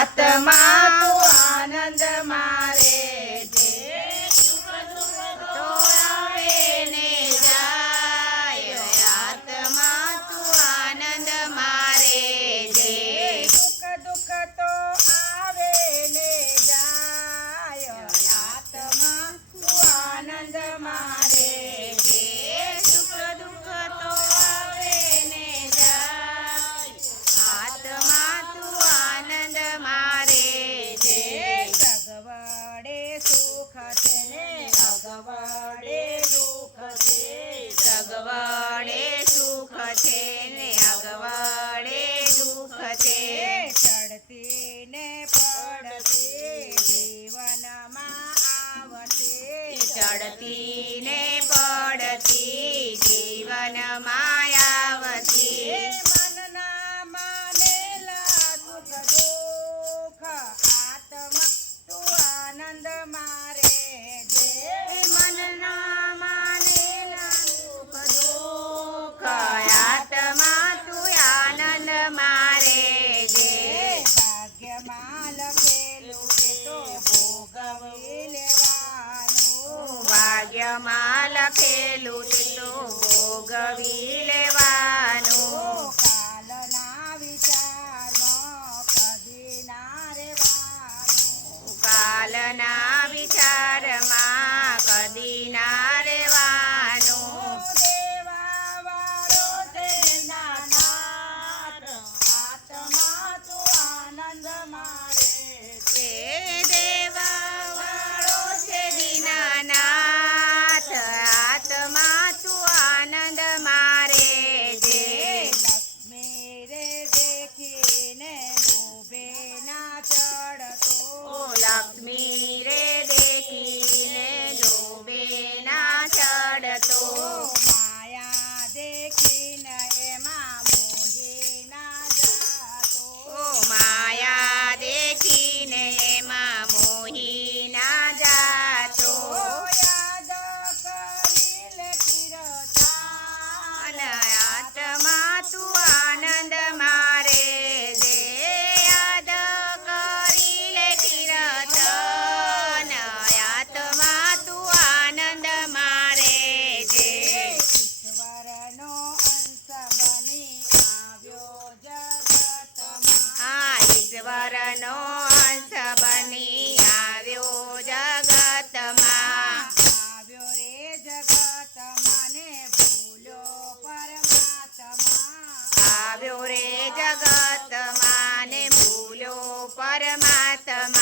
આત્મા તું આનંદ મારે જે સુખ દુઃખ તો આવે ને જાય આત્મા તું આનંદ મારે જે સુખ દુઃખ તો આવે ને જાય આત્મા તું આનંદ મારે જે સુખ દુઃખ તો આવે ને જાય આત્મા તું આનંદ મારે જે સગવડે સુખ છે ને અગવડે દુઃખ છે સગવડે સુખ છે ને અગવડે દુઃખ છે ચડતી ને પડતી જીવનમાં આવશે ચડતી ને પડતી જીવનમાં આવતી મનના માનેલા સુખ દુઃખ આત્મા તું આનંદ મારે જે મનના માનેલા સુખ દુઃખ આત્મા તું આનંદ મારે જે ભાગ્યમાં લખેલું એ તો ભોગવી લેવાનું ભાગ્યમાં લખેલું તે તો ભોગવી લેવાનું કાલના વિચારમાં કદી ના રહેવાનું કાલના વિચારમાં કદી ના રહેવાનું દેવા વાળો છે નાનાથ આત્મા તું આનંદ મારે તે દેવા વાળો છે દીનાનાથ આત્મા તું આનંદ મારે જે લક્ષ્મી રે દેખીને લોભે ના ચડતો લક્ષ્મી રે દેખીને લોભે ના ચડતો માયા દેખીને એમાં મોહી ના જાતો માયા દેખીને એમાં મોહી ના જાતો યાદ કરી લે કીર્તન આત્મા તું આનંદ મારે જે યાદ કરી લે કીર્તન આત્મા તું આનંદ મારે જે ઈશ્વરનો અંશ બની આવ્યો જગતમાં ઈશ્વરનો અંશ બની આવ્યો જગતમાં આવ્યો રે જગતમાં ને ભૂલ્યો પરમાત્મા આવ્યો રે જગતમાં ને ભૂલ્યો પરમાત્મા